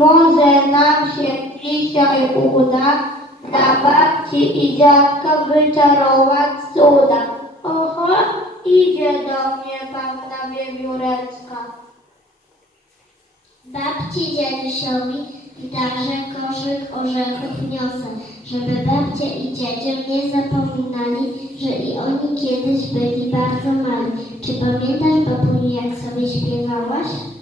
Może nam się dzisiaj uda dla babci i dziadka wyczarować cuda. Oho, idzie do mnie panna wiewióreczka. Babci dziadusiowi darzę koszyk orzechów niosę, żeby babcia i dziadzio nie zapominali, że i oni kiedyś byli bardzo mali. Czy pamiętasz, babuni, jak sobie śpiewałaś?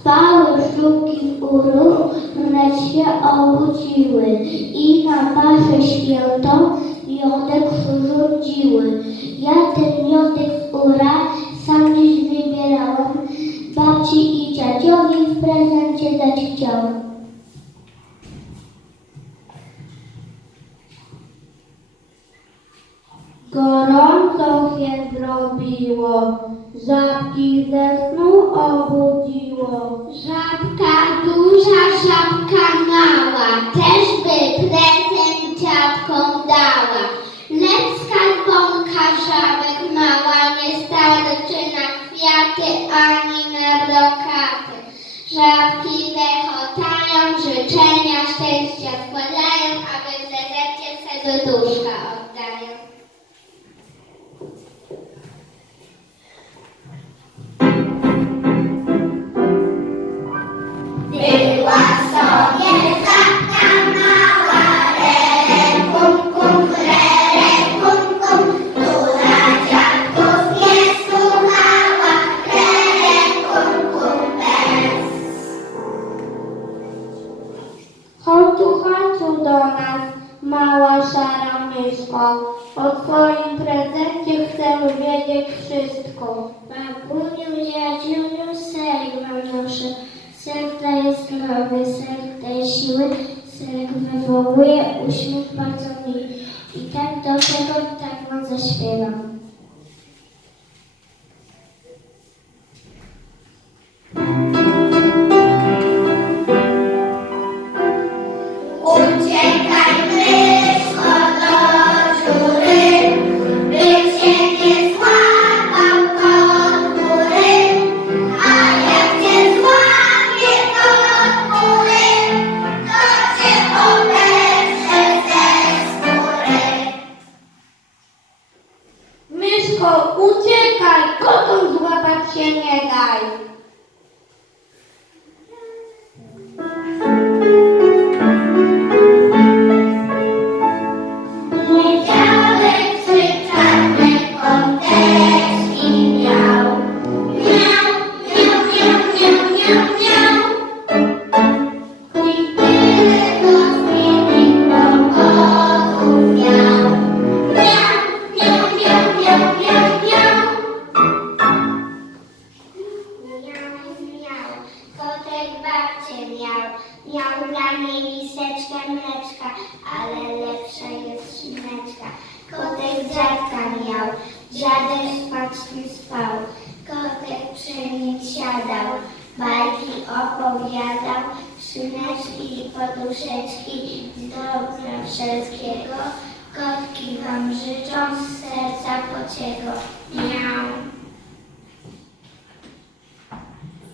Spały żółki w uru, wreszcie się obudziły i na paszę świętą miodek wrzuciły. Ja ten miodek z ura sam dziś wybierałem, babci i dziadziowi w prezencie dać chciałem. Gorąco się zrobiło, żabki ze snu obudziło. Żabka duża, żabka mała, też by prezent dziadkom dała. Chodź tu, chodź do nas, mała szara myszko. O twoim prezencie chcemy wiedzieć wszystko. Babuniu, dziadziuniu, ser wam noszę. Ser daje zdrowie, ser daje siły, ser wywołuje uśmiech bardzo miły. I tak do tego tak wam zaśpiewam.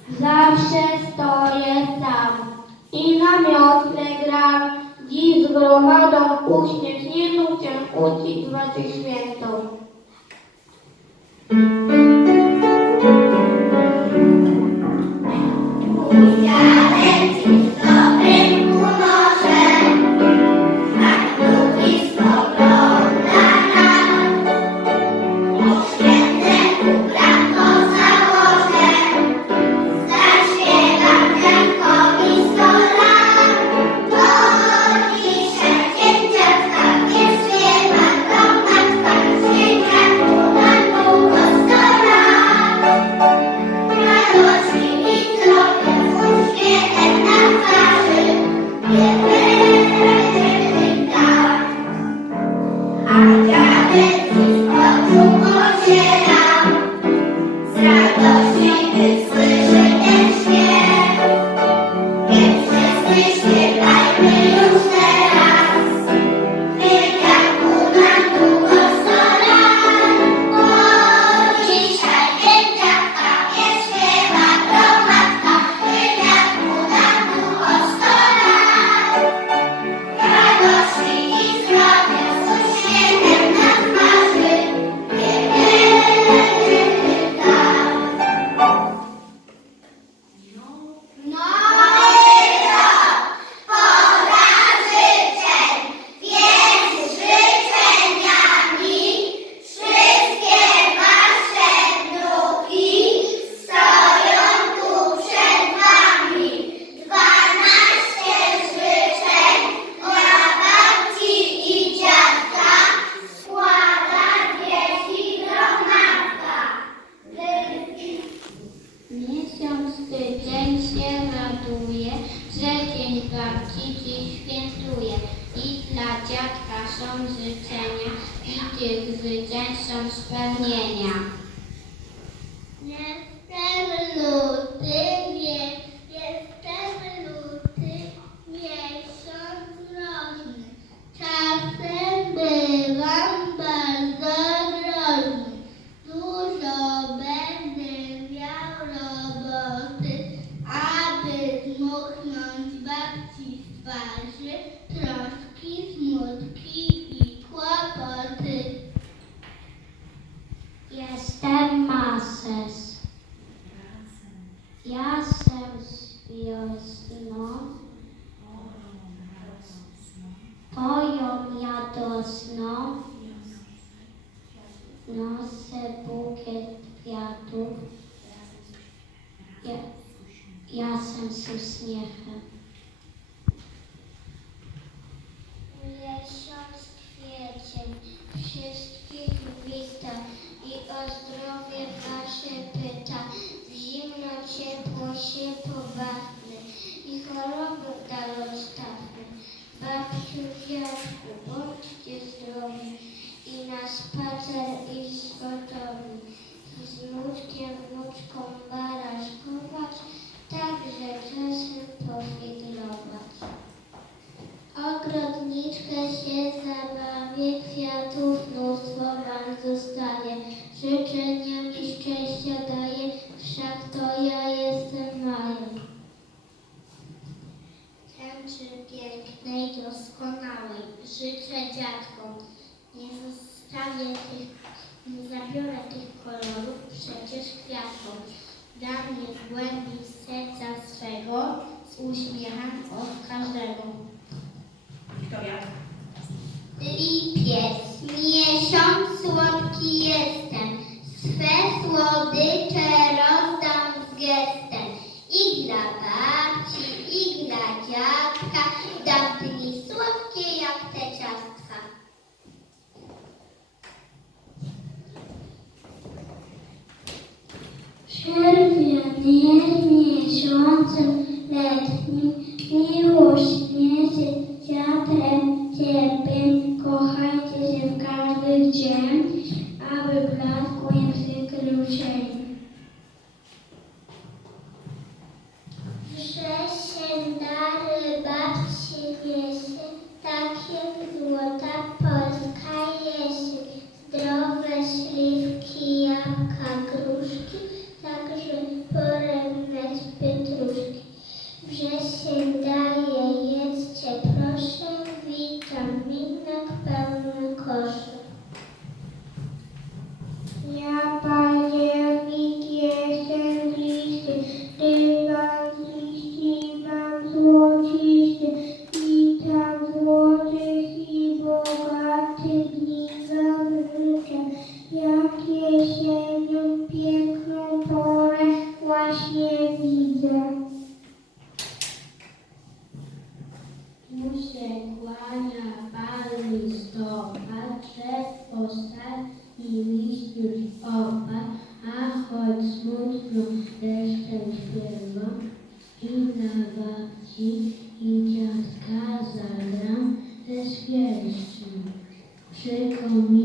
Zawsze stoję sam i na miotle gram. Dziś z gromadą uśmiechniętą cię ucić świętą. 你 ciepło się powabmy i choroby dalej stawmy. Babciu, dziadku, bądźcie zdrowi i na spacer iść gotowi. Z wnuczkiem, wnuczką barażkować, także czasy pofidlować. Ogrodniczkę się zabawię, kwiatów mnóstwo wam zostanie. Życzenia i szczęścia daję ja jestem Mają. Tęczy pięknej, doskonałej, życzę dziadkom. Nie zostawię tych, nie zabiorę tych kolorów, przecież kwiatkom. Dam je w głębi serca swego, z uśmiechem od każdego. Lipiec, miesiąc słodki jestem, swe słodycze robię dla babci i dla dziadka. Dam ty słodkie jak te ciastka. Czerwiony miesiącem letnim miłość Take on me.